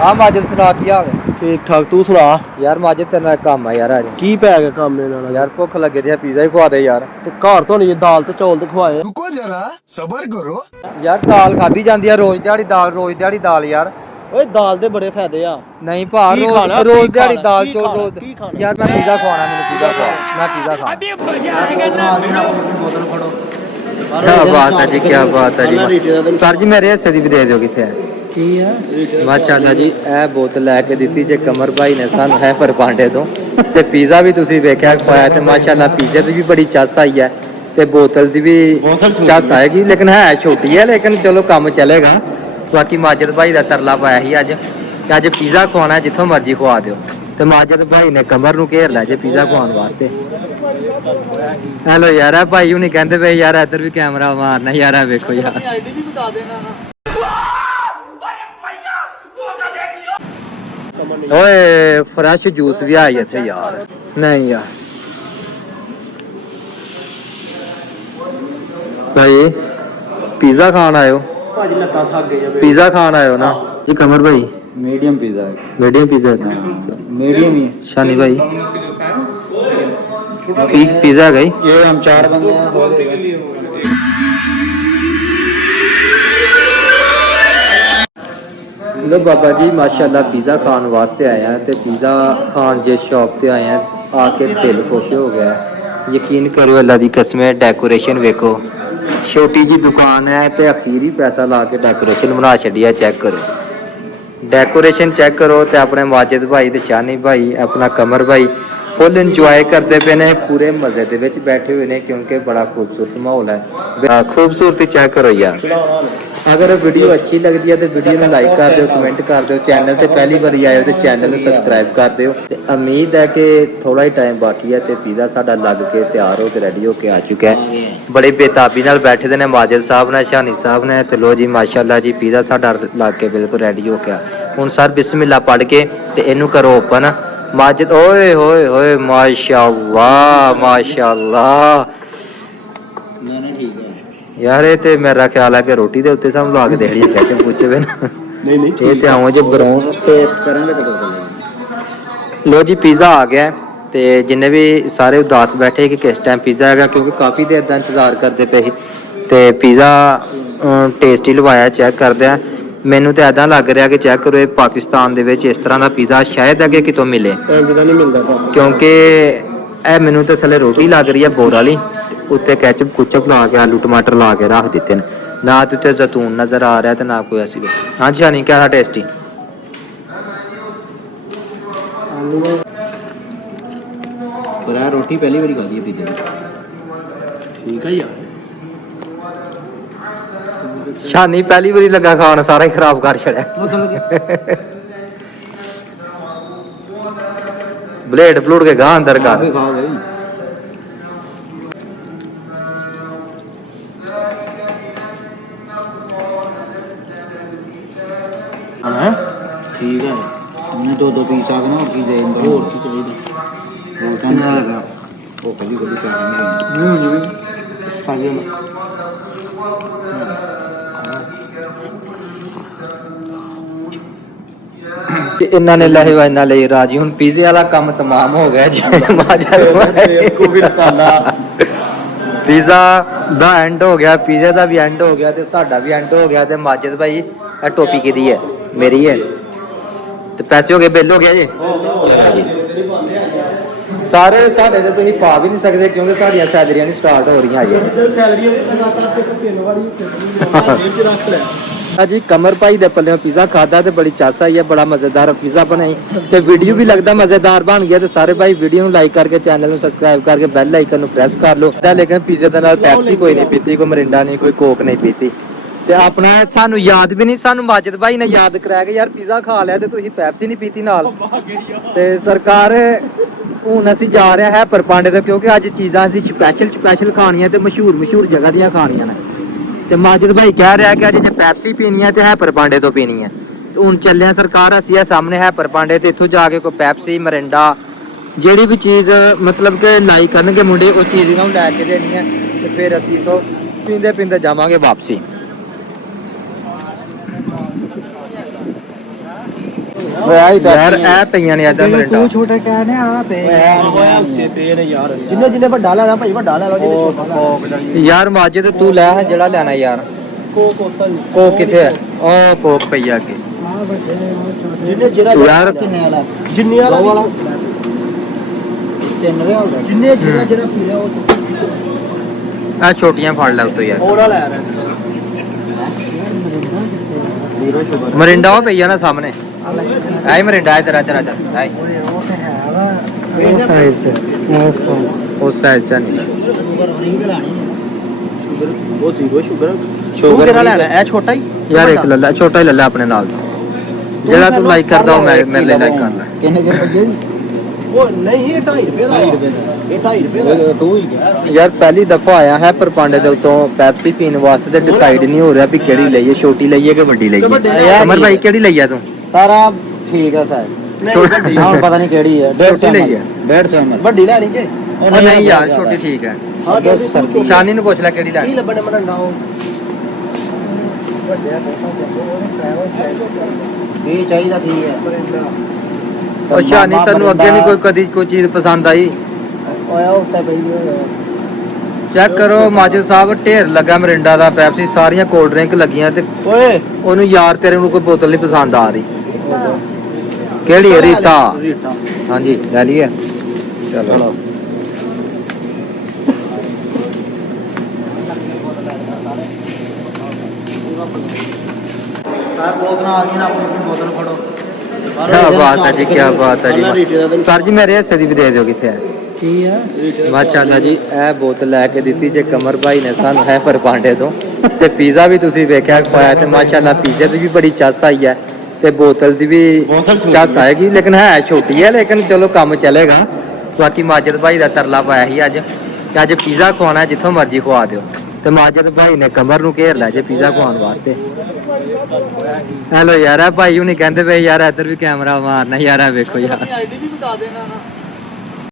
हाँ माजिद सुना की हाल ठीक ठाक तू सुना यार माजिद तेरे नाल काम है यार आज की पै गया काम नाल यार भुख लगे दी पिज़्ज़ा ही खवा दे यार ते घर तो नहीं दाल ते चौल ते खवाए रुको जरा सबर करो यार दाल खाधी जाती है रोज दिहाड़ी दाल यार ओए दाल दे बड़े फायदे आ नहीं भा रोज दिहाड़ी दाल चौल रोज यार मैं पिज़्ज़ा खवाना मैंने पिज़्ज़ा खवा मैं पिज़्ज़ा खा क्या बात है जी क्या बात है जी सर जी मेरे हिस्से की भी दे दो कितने माशाअल्लाह जी ਇਹ ਬੋਤਲ ਲੈ ਕੇ ਦਿੱਤੀ ਜੇ ਕਮਰ ਭਾਈ ਨੇ ਸਾਨੂੰ ਹੈ ਪਰ ਪਾਂਡੇ ਤੋਂ ਤੇ ਪੀਜ਼ਾ ਵੀ ਤੁਸੀਂ ਵੇਖਿਆ ਖਵਾਇਆ ਤੇ ਮਾਸ਼ਾਅੱਲਾ ਪੀਜ਼ੇ ਦੀ ਵੀ ਬੜੀ ਚੱਸ ਆਈ ਹੈ ਤੇ ਬੋਤਲ ਦੀ ਵੀ ਚੱਸ ਆਏਗੀ ਲੇਕਿਨ ਹੈ ਛੋਟੀ ਹੈ ਲੇਕਿਨ ਚਲੋ ਕੰਮ ਚੱਲੇਗਾ ਬਾਕੀ ਮਾਜਿਦ ਭਾਈ ਦਾ ਤਰਲਾ ਪਾਇਆ ਸੀ ਅੱਜ ਕਿ ਅੱਜ ਪੀਜ਼ਾ ਖਵਾਉਣਾ ਜਿੱਥੋਂ ਮਰਜ਼ੀ ਖਵਾ ਦਿਓ ਤੇ ਮਾਜਿਦ ਭਾਈ ਨੇ ਕਮਰ ਨੂੰ ਘੇਰ ਲਿਆ ਜੇ ਪੀਜ਼ਾ ਖਵਾਉਣ ਵਾਸਤੇ ਹੈਲੋ ਯਾਰ ਆ ਭਾਈ ਹੁਣੀ ਕਹਿੰਦੇ ਵੇ ਯਾਰ ਇੱਧਰ ਵੀ ਕੈਮਰਾ ਮਾਰਨਾ ਯਾਰ ਆ ਵੇਖੋ ਯਾਰ ਓਏ ਫਰੈਸ਼ ਜੂਸ ਵੀ ਆਈ ਇੱਥੇ ਯਾਰ ਨਹੀਂ ਯਾਰ ਭਾਈ ਪੀਜ਼ਾ ਖਾਣ ਆਇਓ ਭਾਜੀ ਲੱਤਾਂ ਥੱਕ ਗਈਆਂ ਪੀਜ਼ਾ ਖਾਣ ਆਇਓ ਨਾ ਜੀ ਕਮਰ ਭਾਈ मीडियम पिज़्ज़ा है। मीडियम पिज़्ज़ा मीडियम ही शानी भाई पिज़्ज़ा गई ये हम 4 बंदे हैं लो बाबा जी माशाल्लाह पिज़्ज़ा खान वास्ते आए हैं ते पिज़्ज़ा खान जिस शॉप ते आए हैं आके दिल खुश हो गया यकीन करो अल्लाह दी कसम है डेकोरेशन वेखो छोटी जी दुकान है ते अखीरी पैसा ला के डेकोरेशन बना छड़ी है चेक करो डेकोरेशन चेक करो ते अपने माजिद भाई ते शानी भाई अपना कमर भाई फुल इंजॉय करते पे ने पूरे मजे दे विच बैठे हुए ने क्योंकि बड़ा खूबसूरत माहौल है खूबसूरती चेक करो यार अगर वीडियो अच्छी लगती है तो वीडियो में लाइक कर दो कमेंट कर दो चैनल ते पहली बार आए हो तो चैनल में सब्सक्राइब कर दो उम्मीद है कि थोड़ा ही टाइम बाकी है तो पिज़्ज़ा साडा लग के तैयार हो के रेडी हो के आ चुका है बड़ी बेताबी नाल बैठे दे ने माजिद साहब ने शानी साहब ने ते लो जी माशाल्लाह जी पिज़्ज़ा साडा लग के बिल्कुल रेडी हो गया हुण सर बिस्मिल्लाह पढ़ के ते इनू करो ओपन माजिद ओए होए होए माशाअल्लाह माशाअल्लाह नहीं ठीक है यार ये ते मेरा ख्याल है कि रोटी दे उत्ते सब ला के देड़ी कहते पूछे वे ना नहीं ये ते आऊं जे ब्राउन टेस्ट करेंगे तो पता चलेगा। लो जी पिज़्ज़ा आ गया ते जिन्ने भी सारे उदास बैठे कि किस टाइम पिज़्ज़ा हैगा क्योंकि काफ़ी देर दा इंतजार करते पे ते पिज़्ज़ा टेस्टी लवाया चेक करदे ਮੈਨੂੰ ਤੇ ਐਦਾਂ ਲੱਗ ਰਿਹਾ ਕਿ ਚੈੱਕ ਕਰੋ ਇਹ ਪਾਕਿਸਤਾਨ ਦੇ ਵਿੱਚ ਇਸ ਤਰ੍ਹਾਂ ਦਾ ਪੀਜ਼ਾ ਸ਼ਾਇਦ ਅੱਗੇ ਕਿਤੋਂ ਮਿਲੇ ਜਿਹਦਾ ਨਹੀਂ ਮਿਲਦਾ ਕਿਉਂਕਿ ਇਹ ਮੈਨੂੰ ਤੇ ਥੱਲੇ ਰੋਟੀ ਲੱਗ ਰਹੀ ਹੈ ਬੋਰ ਵਾਲੀ ਉੱਤੇ ਕੈਚਅਪ ਕੁਚਪ ਲਾ ਕੇ ਆਲੂ ਟਮਾਟਰ ਲਾ ਕੇ ਰੱਖ ਦਿੱਤੇ ਨੇ ਨਾ ਤੇ ਉੱਤੇ ਜ਼ੈਤੂਨ ਨਜ਼ਰ ਆ ਰਿਹਾ ਤੇ ਨਾ ਕੋਈ ਐਸੀ ਹਾਂਜੀ ਹਾਂਜੀ ਕਿਆ ਟੇਸਟੀ पर यार रोटी पहली बार खाती है पिज़्ज़ा ਠੀਕ ਹੈ ਯਾਰ ਸ਼ਾਨੀ ਪਹਿਲੀ ਵਾਰੀ ਲੱਗਾ ਖਾਣ ਸਾਰਾ ਹੀ ਖਰਾਬ ਕਰ ਛੜਿਆ ਬਲੇਡ ਬਲੂਡ ਕੇ ਗਾਂ ਅੰਦਰ ਕਰ खा भाई ਹੈ ठीक है हमने 2 पीस आ गए ना और की दे इंदो ਹੋਰ ਕੀ ਚਾਹੀਦਾ वो कहने लगा वो कभी कभी पैसे नहीं ਤੇ ਇਹਨਾਂ ਨੇ ਲਹੇ ਵਾਇਨਾ ਲਈ ਰਾਜੀ ਹੁਣ ਪੀਜ਼ੇ ਵਾਲਾ ਕੰਮ ਤਮਾਮ ਹੋ ਗਿਆ ਜੀ ਪੀਜ਼ਾ ਦਾ ਐਂਡ ਹੋ ਗਿਆ ਪੀਜ਼ੇ ਦਾ ਵੀ ਐਂਡ ਹੋ ਗਿਆ ਤੇ ਸਾਡਾ ਵੀ ਐਂਡ ਹੋ ਗਿਆ ਤੇ ਮਾਜਿਦ ਭਾਈ ਇਹ ਟੋਪੀ ਕਿਹਦੀ ਹੈ ਮੇਰੀ ਹੈ ਤੇ ਪੈਸੇ ਹੋ ਗਏ ਬਿੱਲ ਹੋ ਗਿਆ ਜੀ ਸਾਰੇ ਸਾਡੇ ਤੇ ਤੁਸੀਂ ਪਾ ਵੀ ਨਹੀਂ ਸਕਦੇ ਕਿਉਂਕਿ ਸਾਡੀਆਂ ਸੈਲਰੀਆਂ ਨਹੀਂ ਸਟਾਰਟ ਹੋ ਰਹੀਆਂ ਅਜੇ ਸੈਲਰੀ ਤਿੰਨ ਵਾਰੀ ਰੱਖ ਲੈ ਜੀ ਕਮਰ ਭਾਈ ਦੇ ਪੱਲੇ ਪੀਜ਼ਾ ਖਾਦਾ ਤੇ ਬੜੀ ਚਾਸ ਆਈ ਹੈ ਬੜਾ ਮਜ਼ੇਦਾਰ ਪੀਜ਼ਾ ਬਣਾਈ ਤੇ ਵੀਡੀਓ ਵੀ ਲੱਗਦਾ ਮਜ਼ੇਦਾਰ ਬਣ ਗਿਆ ਤੇ ਸਾਰੇ ਭਾਈ ਵੀਡੀਓ ਨੂੰ ਲਾਈਕ ਕਰਕੇ ਚੈਨਲ ਨੂੰ ਸਬਸਕ੍ਰਾਈਬ ਕਰਕੇ ਬੈਲ ਆਈਕਨ ਨੂੰ ਪ੍ਰੈਸ ਕਰ ਲਓ ਤਾਂ ਲੇਕਿਨ ਪੀਜ਼ੇ ਦੇ ਨਾਲ ਪੈਪਸੀ ਕੋਈ ਨਹੀਂ ਪੀਤੀ ਕੋਈ ਮਰਿੰਡਾ ਨਹੀਂ ਕੋਈ ਕੋਕ ਨਹੀਂ ਪੀਤੀ ਤੇ ਆਪਣਾ ਸਾਨੂੰ ਯਾਦ ਵੀ ਨਹੀਂ ਸਾਨੂੰ ਮਾਜਿਦ ਭਾਈ ਨੇ ਯਾਦ ਕਰਾਇਆ ਕਿ ਯਾਰ ਪੀਜ਼ਾ ਖਾ ਲਿਆ ਤੇ ਤੁਸੀਂ ਪੈਪਸੀ ਨਹੀਂ ਪੀਤੀ ਨਾਲ ਤੇ ਸਰਕਾਰ ਹੁਣ ਅਸੀਂ ਜਾ ਰਹੇ ਹਾਂ ਪਰਪਾਂਡੇ ਤੋਂ ਕਿਉਂਕਿ ਅੱਜ ਚੀਜ਼ਾਂ ਅਸੀਂ ਸਪੈਸ਼ਲ ਖਾਣੀਆਂ ਤੇ ਮਸ਼ਹੂਰ ਜਗ੍ਹਾ ਦੀਆਂ ਖਾਣੀਆਂ ਨੇ ਤੇ ਮਾਜਿਦ ਭਾਈ ਕਹਿ ਰਿਹਾ ਕਿ ਅੱਜ ਜੇ ਪੈਪਸੀ ਪੀਣੀ ਹੈ ਤੇ ਹੈਪਰ ਪਾਂਡੇ ਤੋਂ ਪੀਣੀ ਹੈ ਤੇ ਹੁਣ ਚੱਲਿਆ ਸਰਕਾਰ ਅਸੀਂ ਆ ਸਾਹਮਣੇ ਹੈਪਰ ਪਾਂਡੇ ਤੇ ਇੱਥੋਂ ਜਾ ਕੇ ਕੋਈ ਪੈਪਸੀ ਮਰਿੰਡਾ ਜਿਹੜੀ ਵੀ ਚੀਜ਼ ਮਤਲਬ ਕਿ ਲਾਈਕ ਕਰਨਗੇ ਮੁੰਡੇ ਉਹ ਚੀਜ਼ ਇਹਨਾਂ ਨੂੰ ਲੈ ਕੇ ਦੇਣੀ ਹੈ ਤੇ ਫਿਰ ਅਸੀਂ ਇਥੋਂ ਪੀਂਦੇ ਜਾਵਾਂਗੇ ਵਾਪਸੀ ਹੋਇਆ ਹੀ ਯਾਰ ਇਹ ਪਈਆਂ ਨੇ ਆਦਾ ਮਰਿੰਡਾ ਛੋਟਾ ਕਹਿਣੇ ਆ ਪੇ ਹੋਇਆ ਉੱਤੇ ਪਏ ਨੇ ਯਾਰ ਜਿੰਨੇ ਵੱਡਾ ਲੈਣਾ ਭਾਈ ਵੱਡਾ ਲੈ ਲਓ ਜਿਹਨੇ ਛੋਟਾ ਲੈਣਾ ਯਾਰ ਮਾਜਿਦ ਤੂੰ ਲੈ ਜਿਹੜਾ ਲੈਣਾ ਯਾਰ ਕੋਕ ਉਤਾਂ ਕੋਕ ਕਿੱਥੇ ਹੈ ਉਹ ਕੋਕ ਪਈ ਆ ਕੇ ਜਿੰਨੇ ਜਿਹੜਾ ਯਾਰ ਕਿੰਨੇ ਵਾਲਾ ਜਿੰਨੇ ਵਾਲਾ 3 ਰਿਆਲ ਦਾ ਜਿੰਨੇ ਜਿਹੜਾ ਪੀ ਲਿਆ ਉਹ ਆ ਛੋਟੀਆਂ ਫੜ ਲੈ ਉਤੋਂ ਯਾਰ ਉਹਦਾ ਲੈ ਰਿਹਾ ਜ਼ੀਰੋ ਸ਼ੂਗਰ ਮਰਿੰਡਾ ਉਹ ਪਈ ਆ ਨਾ ਸਾਹਮਣੇ ਆਈ ਮਰਿੰਡਾ ਇਧਰ ਇਧਰ ਇਧਰ ਆਈ ਉਹ ਤੇ ਹੈ ਵਾ ਉਹ ਸਾਈਜ਼ ਉਸ ਸਾਈਜ਼ ਚ ਨਹੀਂ ਸ਼ੂਗਰ ਫਰੀ ਲਾਣੀ ਉਹ ਜ਼ੀਰੋ ਸ਼ੂਗਰ ਸ਼ੂਗਰ ਕਿਹੜਾ ਲੈਣਾ ਇਹ ਛੋਟਾ ਹੀ ਯਾਰ ਇੱਕ ਲੈ ਲੈ ਛੋਟਾ ਹੀ ਲੈ ਲੈ ਆਪਣੇ ਨਾਲ ਦਾ ਜਿਹੜਾ ਤੂੰ ਲਾਈਕ ਕਰਦਾ ਉਹ ਮੈਂ ਮੇਰੇ ਲਈ ਲਾਈਕ ਕਰ ਲੈ ਕਿੰਨੇ ਦੇ ਪੱਜੇ ਉਹ ਨਹੀਂ ਇਹ 2.5 ਰੁਪਏ ਦਾ ਇਹ 2.5 ਰੁਪਏ ਦਾ ਤੂੰ ਹੀ ਗਿਆ ਯਾਰ ਪਹਿਲੀ ਦਫਾ ਆਇਆ ਹੈ ਪਰ ਪਾਂਡੇ ਦੇ ਉਤੋਂ ਪੈਪਸੀ ਪੀਣ ਵਾਸਤੇ ਤੇ ਡਿਸਾਈਡ ਨਹੀਂ ਹੋ ਰਿਹਾ ਵੀ ਕਿਹੜੀ ਲਈਏ ਛੋਟੀ ਲਈਏ ਕਿ ਵੱਡੀ ਲਈਏ ਅਮਰ ਭਾਈ ਕਿਹੜੀ ਲਈਆ ਤੂੰ ਸਾਰਾ ਠੀਕ ਆ ਸਰ ਨਹੀਂ ਵੱਡੀ ਹੁਣ ਪਤਾ ਨਹੀਂ ਕਿਹੜੀ ਹੈ ਛੋਟੀ ਲਈ ਹੈ 150 ml ਵੱਡੀ ਲੈ ਲਈ ਜੇ ਉਹ ਨਹੀਂ ਯਾਰ ਛੋਟੀ ਠੀਕ ਹੈ ਸ਼ਾਨੀ ਨੂੰ ਪੁੱਛ ਲੈ ਕਿਹੜੀ ਨਹੀਂ ਲੈਣੀ ਲੱਭਣੇ ਮਰੰਡਾ ਉਹ ਇਹ ਚਾਹੀਦਾ ਕੀ ਹੈ ਉਹ ਸ਼ਾਨੀ ਤੈਨੂੰ ਅੱਗੇ ਨਹੀਂ ਕੋਈ ਕਦੀ ਕੋਈ ਚੀਜ਼ ਪਸੰਦ ਆਈ ਓਏ ਉੱਤੇ ਪਈ ਚੈੱਕ ਕਰੋ ਮਾਜਿਦ ਸਾਹਿਬ ਢੇਰ ਲੱਗਾ ਮਰਿੰਡਾ ਦਾ ਪੈਪਸੀ ਸਾਰੀਆਂ ਕੋਲਡ ਡਰਿੰਕ ਲੱਗੀਆਂ ਤੇ ਓਏ ਉਹਨੂੰ ਯਾਰ ਤੇਰੇ ਨੂੰ ਕੋਈ ਬੋਤਲ ਨਹੀਂ ਪਸੰਦ ਆ ਰਹੀ ਕਿਹੜੀ ਹੈ ਰੀਤਾ ਰੀਟਾ ਹਾਂਜੀ ਲੈ ਲਈਏ ਚਲੋ ਸਰ ਬੋਤਲਾਂ ਆ ਗਈਆਂ ਆਪਣੀ ਬੋਤਲ ਫੜੋ ਕੀ ਬਾਤ ਹੈ ਜੀ ਕੀ ਬਾਤ ਹੈ ਜੀ ਸਰ ਜੀ ਮੇਰੇ ਹਿੱਸੇ ਦੀ ਵੀ ਦੇ ਦਿਓ ਕਿੱਥੇ ਹੈ ਕੀ ਆ ਮਾਸ਼ਾਅੱਲਾ ਜੀ ਇਹ ਬੋਤਲ ਲੈ ਕੇ ਦਿੱਤੀ ਜੇ ਕਮਰ ਭਾਈ ਨੇ ਸਾਨੂੰ ਹੈ ਪਰ ਪਾਂਡੇ ਤੋਂ ਤੇ ਪੀਜ਼ਾ ਵੀ ਤੁਸੀਂ ਵੇਖਿਆ ਖਵਾਇਆ ਤੇ ਮਾਸ਼ਾਅੱਲਾ ਪੀਜ਼ੇ ਦੀ ਵੀ ਬੜੀ ਚੱਸ ਆਈ ਹੈ ਤੇ ਬੋਤਲ ਦੀ ਵੀ ਚੱਸ ਆਏਗੀ ਲੇਕਿਨ ਹੈ ਛੋਟੀ ਹੈ ਲੇਕਿਨ ਚਲੋ ਕੰਮ ਚੱਲੇਗਾ ਬਾਕੀ ਮਾਜਿਦ ਭਾਈ ਦਾ ਤਰਲਾ ਪਾਇਆ ਸੀ ਅੱਜ ਕਿ ਅੱਜ ਪੀਜ਼ਾ ਖਵਾਉਣਾ ਜਿੱਥੋਂ ਮਰਜ਼ੀ ਖਵਾ ਦਿਓ ਤੇ ਮਾਜਿਦ ਭਾਈ ਨੇ ਕਮਰ ਨੂੰ ਘੇਰ ਲਿਆ ਜੇ ਪੀਜ਼ਾ ਖਵਾਉਣ ਵਾਸਤੇ ਹੈਲੋ ਯਾਰ ਇਹ ਭਾਈ ਹੁਣੀ ਕਹਿੰਦੇ ਵੇ ਯਾਰ ਇੱਧਰ ਵੀ ਕੈਮਰਾ ਮਾਰਨਾ ਯਾਰ ਇਹ ਵੇਖੋ ਯਾਰ ਆਈਡੀ ਵੀ ਬਤਾ ਦੇਣਾ ਨਾ